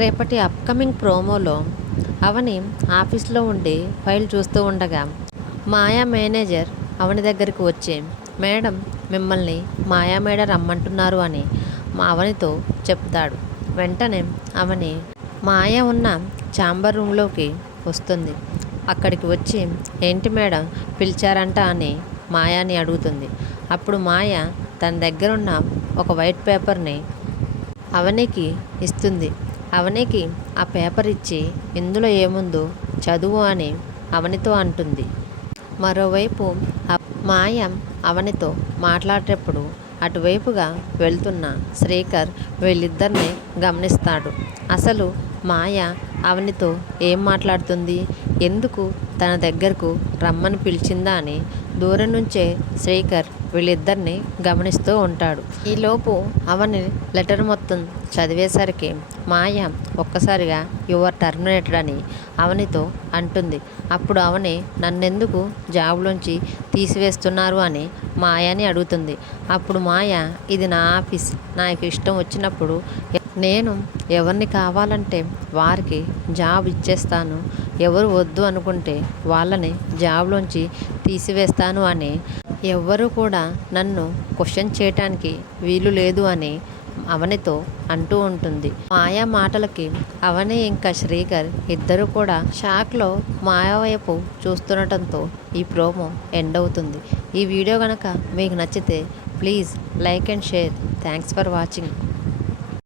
రేపటి అప్కమింగ్ ప్రోమోలో అవని ఆఫీస్లో ఉండి ఫైల్ చూస్తూ ఉండగా మాయా మేనేజర్ అవని దగ్గరికి వచ్చి, మేడం మిమ్మల్ని మాయా మేడం రమ్మంటున్నారు అని మా అవనితో చెప్తాడు. వెంటనే అవని మాయ ఉన్న ఛాంబర్ రూమ్లోకి వస్తుంది. అక్కడికి వచ్చి, ఏంటి మేడం పిలిచారంట అని మాయాని అడుగుతుంది. అప్పుడు మాయ తన దగ్గరున్న ఒక వైట్ పేపర్ని అవనికి ఇస్తుంది. అవనికి ఆ పేపర్ ఇచ్చి, ఇందులో ఏముందో చదువు అని అవనితో అంటుంది. మరోవైపు మాయ అవనితో మాట్లాడేటప్పుడు అటువైపుగా వెళ్తున్న శ్రీకర్ వీళ్ళిద్దరిని గమనిస్తాడు. అసలు మాయ అవనితో ఏం మాట్లాడుతుంది, ఎందుకు తన దగ్గరకు రమ్మని పిలిచిందా అని దూరం నుంచే శ్రీకర్ వీళ్ళిద్దరిని గమనిస్తూ ఉంటాడు. ఈలోపు అవని లెటర్ మొత్తం చదివేసరికి మాయ ఒక్కసారిగా యువర్ టర్మినేటెడ్ అని అవనితో అంటుంది. అప్పుడు అవని నన్నెందుకు జాబ్లోంచి తీసివేస్తున్నారు అని మాయని అడుగుతుంది. అప్పుడు మాయ, ఇది నా ఆఫీస్, నాకు ఇష్టం వచ్చినప్పుడు నేను ఎవరిని కావాలంటే వారికి జాబ్ ఇచ్చేస్తాను, ఎవరు వద్దు అనుకుంటే వాళ్ళని జాబ్లోంచి తీసివేస్తాను అని ఎవ్వరూ కూడా నన్ను క్వశ్చన్ చేయటానికి వీలు లేదు అని అవనితో అంటూ ఉంటుంది. మాయా మాటలకి అవని ఇంకా శ్రీకర్ ఇద్దరు కూడా షాక్లో మాయా వైపు చూస్తుండటంతో ఈ ప్రోమో ఎండ్ అవుతుంది. ఈ వీడియో కనుక మీకు నచ్చితే please like and share. Thanks for watching.